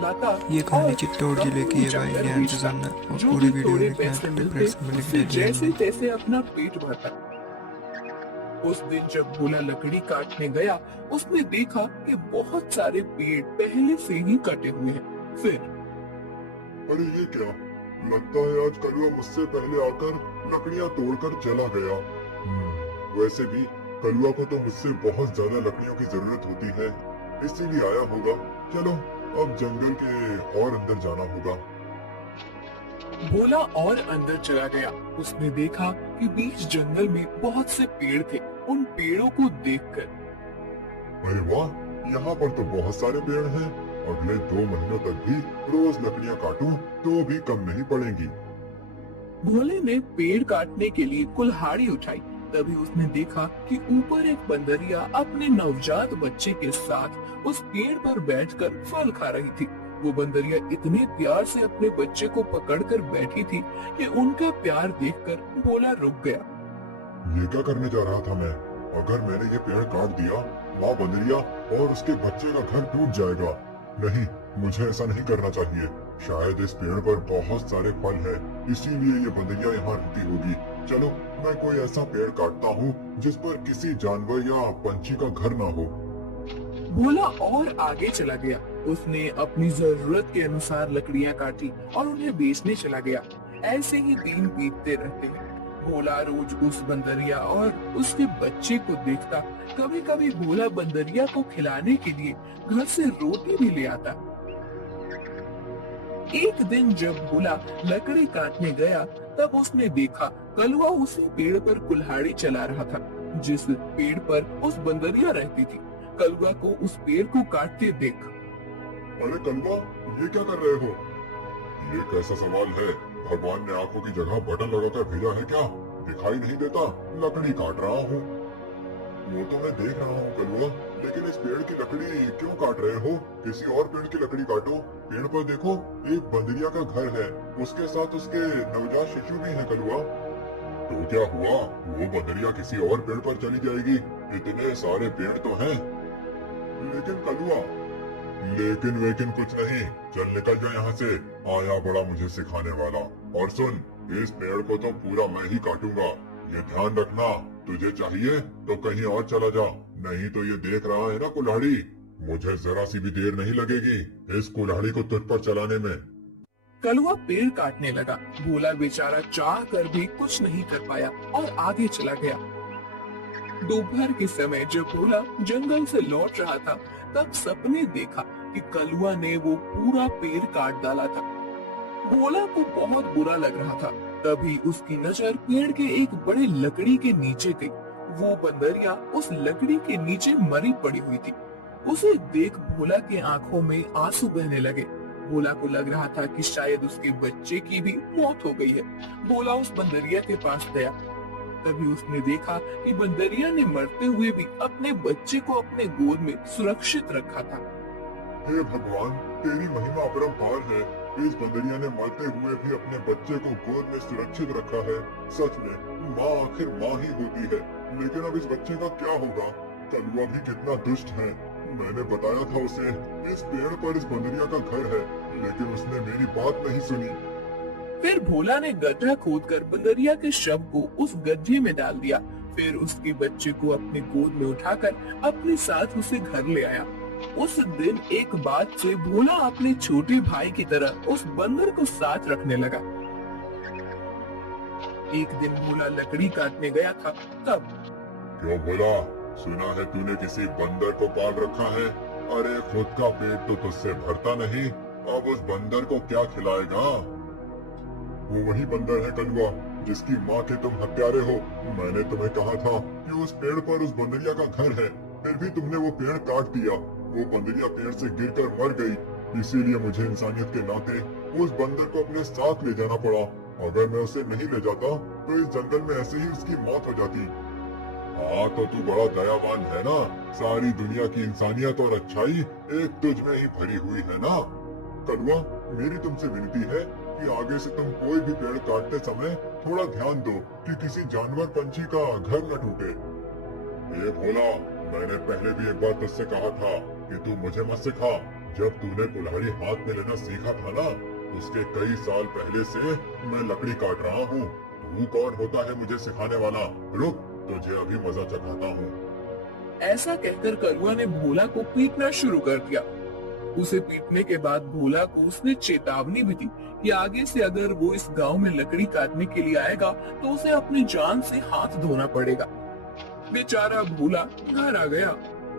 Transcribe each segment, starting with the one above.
लाता ये कहानी और चित्तौड़ जिले की है भाई, जंगल ध्यान से बेचता। सुनना और जो पूरी भी वीडियो थोड़े देखना पैसे तो मिलते डिस्क्रिप्शन में लिख उससे दिया जाएगा। जैसे तैसे अपना पेट भरता। उस दिन जब भोला लकड़ी काटने गया, उसने देखा कि बहुत सारे पेड़ पहले से ही कटे हुए हैं। फिर अरे ये क्या, लगता है आज कलुआ मुझसे पहले आकर लकड़ियां तोड़कर चला गया। वैसे भी कलुआ को तो मुझसे बहुत ज्यादा लकड़ियों की जरूरत होती है, इसीलिए आया होगा। चलो अब जंगल के और अंदर जाना होगा। भोला और अंदर चला गया। उसने देखा कि बीच जंगल में बहुत से पेड़ थे। उन पेड़ों को देखकर अरे वाह, यहाँ पर तो बहुत सारे पेड़ हैं। अगले 2 महीनों तक भी रोज लकड़ियाँ काटूं तो भी कम नहीं पड़ेंगी। भोले ने पेड़ काटने के लिए कुल्हाड़ी उठाई। तभी उसने देखा कि ऊपर एक बंदरिया अपने नवजात बच्चे के साथ उस पेड़ पर बैठकर फल खा रही थी। वो बंदरिया इतने प्यार से अपने बच्चे को पकड़कर बैठी थी कि उनका प्यार देखकर भोला रुक गया। ये क्या करने जा रहा था मैं? अगर मैंने ये पेड़ काट दिया, माँ बंदरिया और उसके बच्चे का घर टूट जाएगा। नहीं, मुझे ऐसा नहीं करना चाहिए। शायद इस पेड़ पर बहुत सारे फल हैं, इसीलिए ये बंदरिया यहाँ रुकी होगी। चलो मैं कोई ऐसा पेड़ काटता हूँ जिस पर किसी जानवर या पंछी का घर ना हो। भोला और आगे चला गया। उसने अपनी जरूरत के अनुसार लकड़ियां काटी और उन्हें बेचने चला गया। ऐसे ही दिन बीतते रहते हैं। भोला रोज उस बंदरिया और उसके बच्चे को देखता। कभी कभी भोला बंदरिया को खिलाने के लिए घर से रोटी भी ले आता। एक दिन जब भोला लकड़ी काटने गया, तब उसने देखा कलुआ उसी पेड़ पर कुल्हाड़ी चला रहा था जिस पेड़ पर उस बंदरिया रहती थी। कलुआ को उस पेड़ को काटते देख अरे कलुआ, ये क्या कर रहे हो? ये कैसा सवाल है? भगवान ने आंखों की जगह बटन लगाकर भेजा है क्या? दिखाई नहीं देता? लकड़ी काट रहा हूँ। वो तो मैं देख रहा हूँ कलुआ, लेकिन इस पेड़ की लकड़ी क्यों काट रहे हो? किसी और पेड़ की लकड़ी काटो। पेड़ पर देखो, एक बंदरिया का घर है, उसके साथ उसके नवजात शिशु भी है कलुआ। तो क्या हुआ? वो बंदरिया किसी और पेड़ पर चली जाएगी? इतने सारे पेड़ तो हैं। लेकिन कलुआ, लेकिन वेकिन कुछ नहीं, चल निकल जा यहाँ से। आया बड़ा मुझे सिखाने वाला। और सुन, इस पेड़ को तो पूरा मैं ही काटूंगा, ये ध्यान रखना। तुझे चाहिए तो कहीं और चला जा, नहीं तो ये देख रहा है ना कुल्हाड़ी, मुझे जरा सी भी देर नहीं लगेगी इस कुल्हाड़ी को तुझ पर चलाने में। कलुआ पेड़ काटने लगा। भोला बेचारा चाह कर भी कुछ नहीं कर पाया और आगे चला गया। दोपहर के समय जब भोला जंगल से लौट रहा था, तब सपने देखा कि कलुआ ने वो पूरा पेड़ काट डाला था। भोला को बहुत बुरा लग रहा था। तभी उसकी नजर पेड़ के एक बड़े लकड़ी के नीचे गई। वो बंदरिया उस लकड़ी के नीचे मरी पड़ी हुई थी। उसे देख भोला की आंखों में आंसू बहने लगे। भोला को लग रहा था कि शायद उसके बच्चे की भी मौत हो गई है। भोला उस बंदरिया के पास गया। तभी उसने देखा कि बंदरिया ने मरते हुए भी अपने बच्चे को अपने गोद में सुरक्षित रखा था। हे भगवान, तेरी महिमा अपरंपार है। इस बंदरिया ने मरते हुए भी अपने बच्चे को गोद में सुरक्षित रखा है। सच में माँ आखिर माँ ही होती है। लेकिन अब इस बच्चे का क्या होगा? कलुआ भी कितना दुष्ट है। मैंने बताया था उसे इस पेड़ पर इस बंदरिया का घर है, लेकिन उसने मेरी बात नहीं सुनी। फिर भोला ने गड्ढा खोदकर बंदरिया के शव को उस गड्ढे में डाल दिया। फिर उसके बच्चे को अपने गोद में उठाकर अपने साथ उसे घर ले आया। उस दिन एक बात से भोला अपने छोटे भाई की तरह उस बंदर को साथ रखने लगा। एक दिन भोला लकड़ी काटने गया था। तब क्यों भोला, सुना है तूने किसी बंदर को पाल रखा है? अरे खुद का पेट तो तुझसे भरता नहीं, अब उस बंदर को क्या खिलाएगा? वो वही बंदर है कलुआ, जिसकी माँ के तुम हत्यारे हो। मैंने तुम्हें कहा था कि उस पेड़ पर उस बंदरिया का घर है, फिर भी तुमने वो पेड़ काट दिया। वो बंदरिया पेड़ से गिरकर मर गई, इसीलिए मुझे इंसानियत के नाते उस बंदर को अपने साथ ले जाना पड़ा। अगर मैं उसे नहीं ले जाता तो इस जंगल में ऐसे ही उसकी मौत हो जाती। हाँ तो तू बड़ा दयावान है ना, सारी दुनिया की इंसानियत और अच्छाई एक तुझ में ही भरी हुई है ना। कलुआ, मेरी तुमसे विनती है कि आगे से तुम कोई भी पेड़ काटते समय थोड़ा ध्यान दो कि किसी जानवर पंछी का घर न टूटे। ये भोला, मैंने पहले भी एक बार तुझसे कहा था कि तू मुझे मत सिखा, जब तूने कुल्हाड़ी हाथ में लेना सीखा था ना, उसके कई साल पहले से मैं लकड़ी काट रहा हूँ। तू कौन होता है मुझे सिखाने वाला? रुक, तुझे अभी मजा चखाता हूँ। ऐसा कहकर करुआ ने भोला को पीटना शुरू कर दिया। उसे पीटने के बाद भोला को उसने चेतावनी भी दी कि आगे से अगर वो इस गांव में लकड़ी काटने के लिए आएगा तो उसे अपनी जान से हाथ धोना पड़ेगा। बेचारा भोला घर आ गया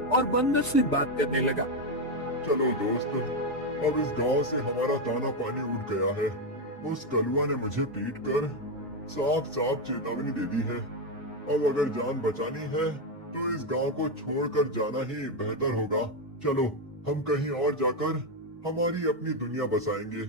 और बंदर से बात करने लगा। चलो दोस्त, अब इस गांव से हमारा दाना पानी उठ गया है। उस कलुआ ने मुझे पीट कर साफ साफ चेतावनी दे दी है। अब अगर जान बचानी है तो इस गांव को छोड़कर जाना ही बेहतर होगा। चलो, हम कहीं और जाकर हमारी अपनी दुनिया बसाएंगे।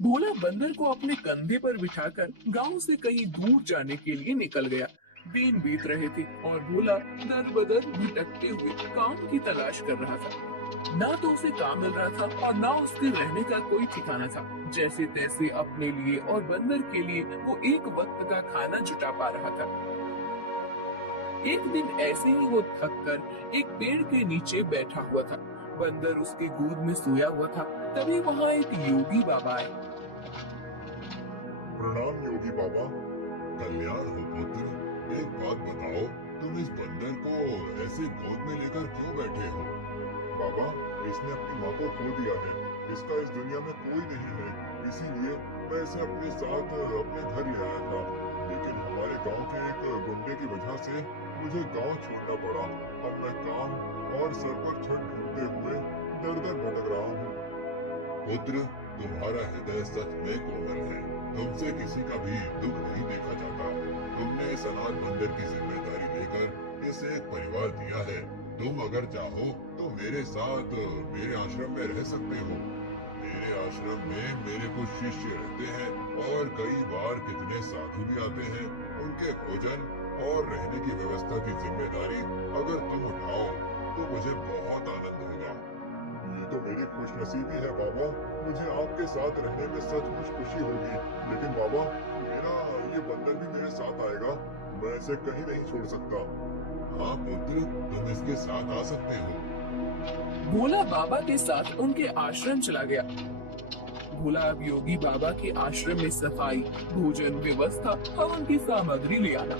भोला बंदर को अपने कंधे पर बिठाकर गांव से कहीं दूर जाने के लिए निकल गया। दिन बीत रहे थे और भोला दर बदर भटकते हुए काम की तलाश कर रहा था। ना तो उसे काम मिल रहा था और ना उसके रहने का कोई ठिकाना था। जैसे तैसे अपने लिए और बंदर के लिए वो एक वक्त का खाना जुटा पा रहा था। एक दिन ऐसे ही वो थक कर एक पेड़ के नीचे बैठा हुआ था। बंदर उसकी गोद में सोया हुआ था। तभी वहाँ एक योगी बाबा आए। प्रणाम योगी बाबा। कल्याण हो पुत्र। एक बात बताओ, तुम इस बंदर को ऐसे गोद में लेकर क्यों बैठे हो? बाबा, इसने अपनी माँ को खो दिया है। इसका इस दुनिया में कोई नहीं है, इसीलिए मैं इसे अपने साथ अपने घर ले आया था। लेकिन हमारे गांव के एक गुंडे की वजह से मुझे गांव छोड़ना पड़ा। अब मैं काम और सर पर छत ढूंढते हुए दर दर भटक रहा हूँ। पुत्र, तुम्हारा हृदय सच में कोमल है। तुमसे किसी का भी दुख नहीं देखा जाता। तुमने इस अनाथ बंदर की जिम्मेदारी लेकर इसे एक परिवार दिया है। तुम अगर चाहो तो मेरे साथ मेरे आश्रम में रह सकते हो। मेरे आश्रम में मेरे कुछ शिष्य रहते हैं और कई बार कितने साधु भी आते हैं। उनके भोजन और रहने की व्यवस्था की जिम्मेदारी अगर तुम उठाओ तो मुझे बहुत आनंद होगा। ये तो मेरी खुशनसीबी है बाबा। मुझे आपके साथ रहने में सचमुच खुशी होगी। लेकिन बाबा, मेरा ये बंदर भी मेरे साथ आएगा। मैं इसे कहीं नहीं छोड़ सकता। हाँ पुत्र, तुम इसके साथ आ सकते हो। भोला बाबा के साथ उनके आश्रम चला गया। भोला अब योगी बाबा के आश्रम में सफाई, भोजन व्यवस्था, हवन की सामग्री ले आना,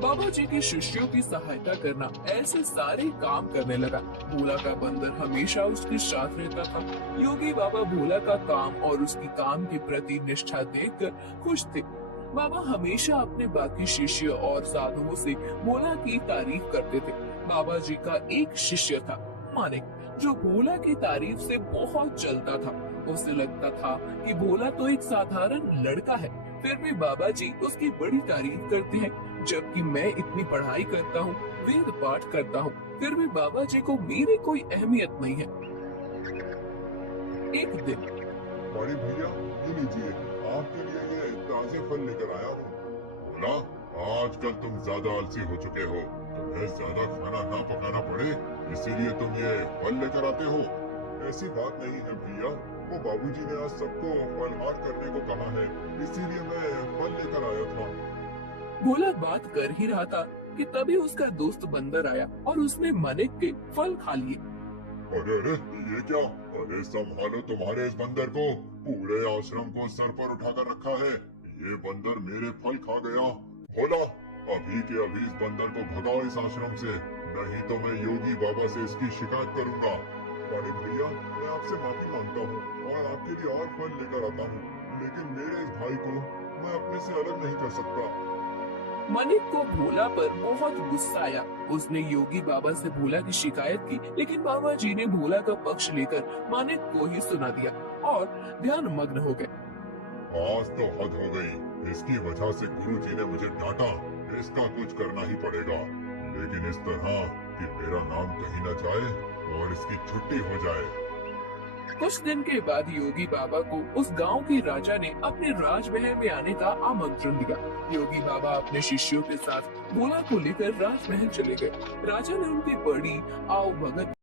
बाबा जी के शिष्यों की सहायता करना, ऐसे सारे काम करने लगा। भोला का बंदर हमेशा उसके साथ रहता था। योगी बाबा भोला का काम और उसकी काम के प्रति निष्ठा देखकर खुश थे। बाबा हमेशा अपने बाकी शिष्य और साधुओं से भोला की तारीफ करते थे। बाबा जी का एक शिष्य था मानिक, जो भोला की तारीफ से बहुत जलता था। उसे लगता था कि भोला तो एक साधारण लड़का है, फिर भी बाबा जी उसकी बड़ी तारीफ करते हैं। जबकि मैं इतनी पढ़ाई करता हूँ, वेद पाठ करता हूँ, फिर भी बाबा जी को मेरी कोई अहमियत नहीं है। एक दिन बड़े भैया, ये लीजिए, आपके लिए ये ताजे फल लेकर आया हूँ। बोला, आजकल तुम ज्यादा आलसी हो चुके हो। तुम्हें ज्यादा खाना ना पकाना पड़े, इसीलिए तुम ये फल लेकर आते हो। ऐसी बात नहीं है भैया, वो बाबूजी ने आज सबको फलहार करने को कहा है, इसीलिए मैं फल लेकर आया था। भोला बात कर ही रहा था कि तभी उसका दोस्त बंदर आया और उसने मानिक के फल खा लिए। अरे अरे, ये क्या? अरे संभालो तुम्हारे इस बंदर को। पूरे आश्रम को सर पर उठाकर रखा है। ये बंदर मेरे फल खा गया। भोला, अभी के अभी इस बंदर को भगाओ इस आश्रम से, नहीं तो मैं योगी बाबा से इसकी शिकायत करूंगा। बड़े भैया, मैं आपसे माफी मांगता हूँ और आपके लिए और फल लेकर आता हूँ, लेकिन मेरे इस भाई को मैं अपने से अलग नहीं कर सकता। मानिक को भोला पर बहुत गुस्सा आया। उसने योगी बाबा से भोला की शिकायत की, लेकिन बाबा जी ने भोला का पक्ष लेकर मानिक को ही सुना दिया और ध्यान मग्न हो गए। आज तो हद हो गई। इसकी वजह से गुरुजी ने मुझे डांटा। इसका कुछ करना ही पड़ेगा, लेकिन इस तरह कि मेरा नाम कहीं न जाए और इसकी छुट्टी हो जाए। कुछ दिन के बाद योगी बाबा को उस गांव के राजा ने अपने राजमहल में आने का आमंत्रण दिया। योगी बाबा अपने शिष्यों के साथ भोला को लेकर राजमहल चले गए। राजा ने उनकी बड़ी आओ भगत